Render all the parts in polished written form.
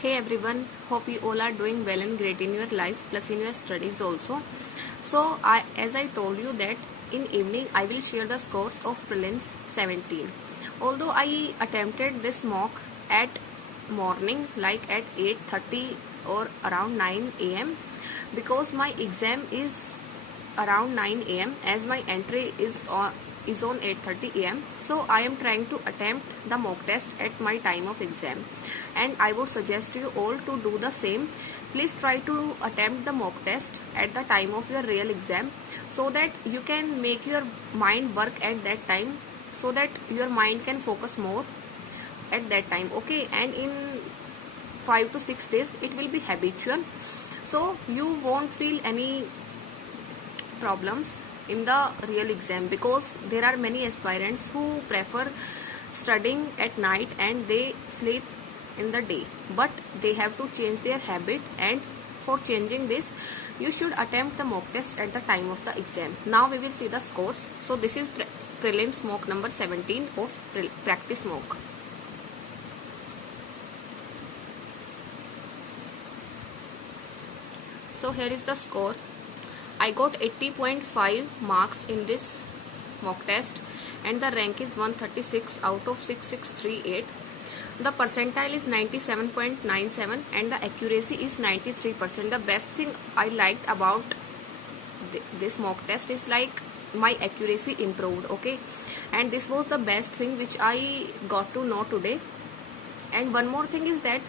Hey everyone, hope you all are doing well and great in your life plus in your studies also. So as I told you that in evening I will share the scores of prelims 17. Although I attempted this mock at morning like at 8:30 or around 9 a.m. because my exam is around 9 a.m. as my entry is on 8:30 a.m. So I am trying to attempt the mock test at my time of exam, and I would suggest you all to do the same. Please try to attempt the mock test at the time of your real exam so that you can make your mind work at that time, so that your mind can focus more at that time. Okay, and in 5 to 6 days it will be habitual, so you won't feel any problems in the real exam, because there are many aspirants who prefer studying at night and they sleep in the day, but they have to change their habit, and for changing this you should attempt the mock test at the time of the exam. Now we will see the scores. So this is prelims mock number 17 of practice mock. So here is the score. I got 80.5 marks in this mock test and the rank is 136 out of 6638. The percentile is 97.97 and the accuracy is 93%. The best thing I liked about this mock test is like my accuracy improved. Okay, and this was the best thing which I got to know today. And one more thing is that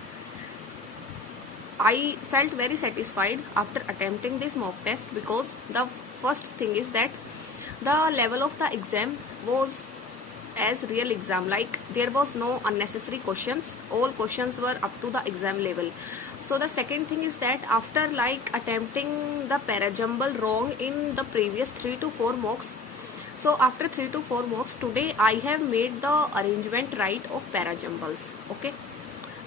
I felt very satisfied after attempting this mock test, because the first thing is that the level of the exam was as real exam, like there was no unnecessary questions, all questions were up to the exam level. So the second thing is that after like attempting the parajumble wrong in the previous 3 to 4 mocks, so after 3 to 4 mocks today I have made the arrangement right of parajumbles. Okay,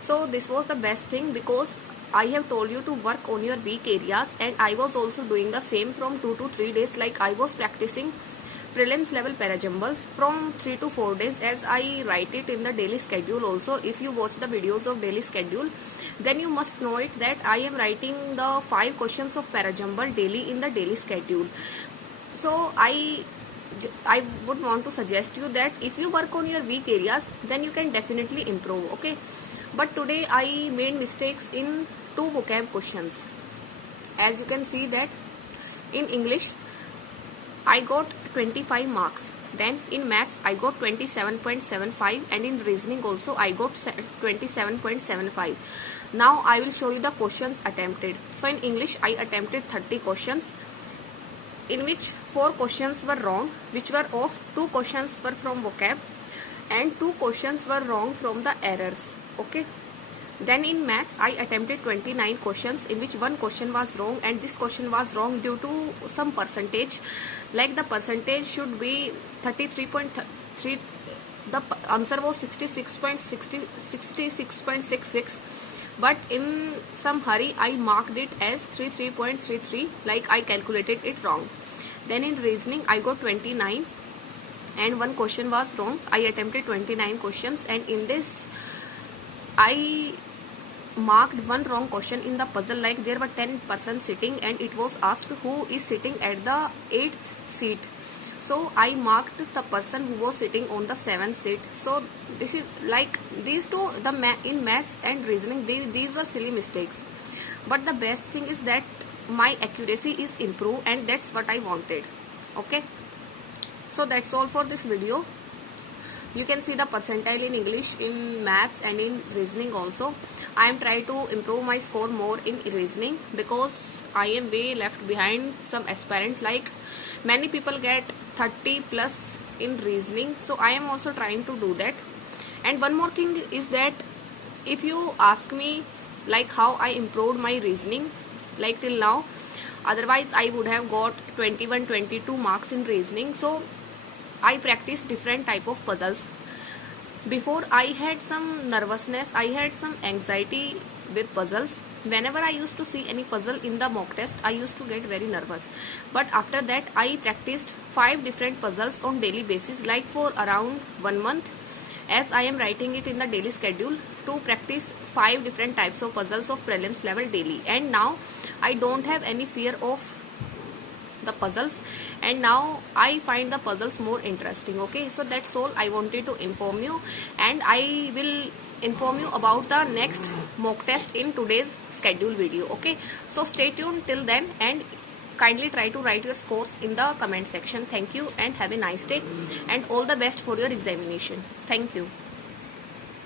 so this was the best thing, because I have told you to work on your weak areas, and I was also doing the same from 2 to 3 days. Like I was practicing prelims level parajumbles from 3 to 4 days, as I write it in the daily schedule also. If you watch the videos of daily schedule, then you must know it that I am writing the 5 questions of parajumble daily in the daily schedule. So I would want to suggest you that if you work on your weak areas, then you can definitely improve. Okay, but today I made mistakes in 2 vocab questions. As you can see that in English I got 25 marks, then in maths I got 27.75, and in reasoning also I got 27.75. Now I will show you the questions attempted. So in English I attempted 30 questions, in which 4 questions were wrong, which were off. 2 questions were from vocab and 2 questions were wrong from the errors. Okay, then in maths I attempted 29 questions, in which 1 question was wrong, and this question was wrong due to some percentage, like the percentage should be 33.3, the answer was 66.66, but in some hurry I marked it as 33.33, like I calculated it wrong. Then in reasoning I got 29 and 1 question was wrong. I attempted 29 questions, and in this I marked 1 wrong question in the puzzle, like there were 10 persons sitting and it was asked who is sitting at the 8th seat. So I marked the person who was sitting on the 7th seat. So this is like these two, in maths and reasoning, these were silly mistakes. But the best thing is that my accuracy is improved, and that's what I wanted. Okay, so that's all for this video. You can see the percentile in English, in maths and in reasoning also. I am trying to improve my score more in reasoning, because I am way left behind some aspirants. Like many people get 30 plus in reasoning, so I am also trying to do that. And one more thing is that if you ask me like how I improved my reasoning like till now, otherwise I would have got 21-22 marks in reasoning. So I practice different type of puzzles. Before I had some nervousness, I had some anxiety with puzzles. Whenever I used to see any puzzle in the mock test, I used to get very nervous. But after that, I practiced 5 different puzzles on daily basis, like for around 1 month. as I am writing it in the daily schedule to practice 5 different types of puzzles of prelims level daily. And now I don't have any fear of the puzzles, and now I find the puzzles more interesting. Okay, so that's all I wanted to inform you, and I will inform you about the next mock test in today's schedule video. Okay, so stay tuned till then, and kindly try to write your scores in the comment section. Thank you and have a nice day, and all the best for your examination. Thank you.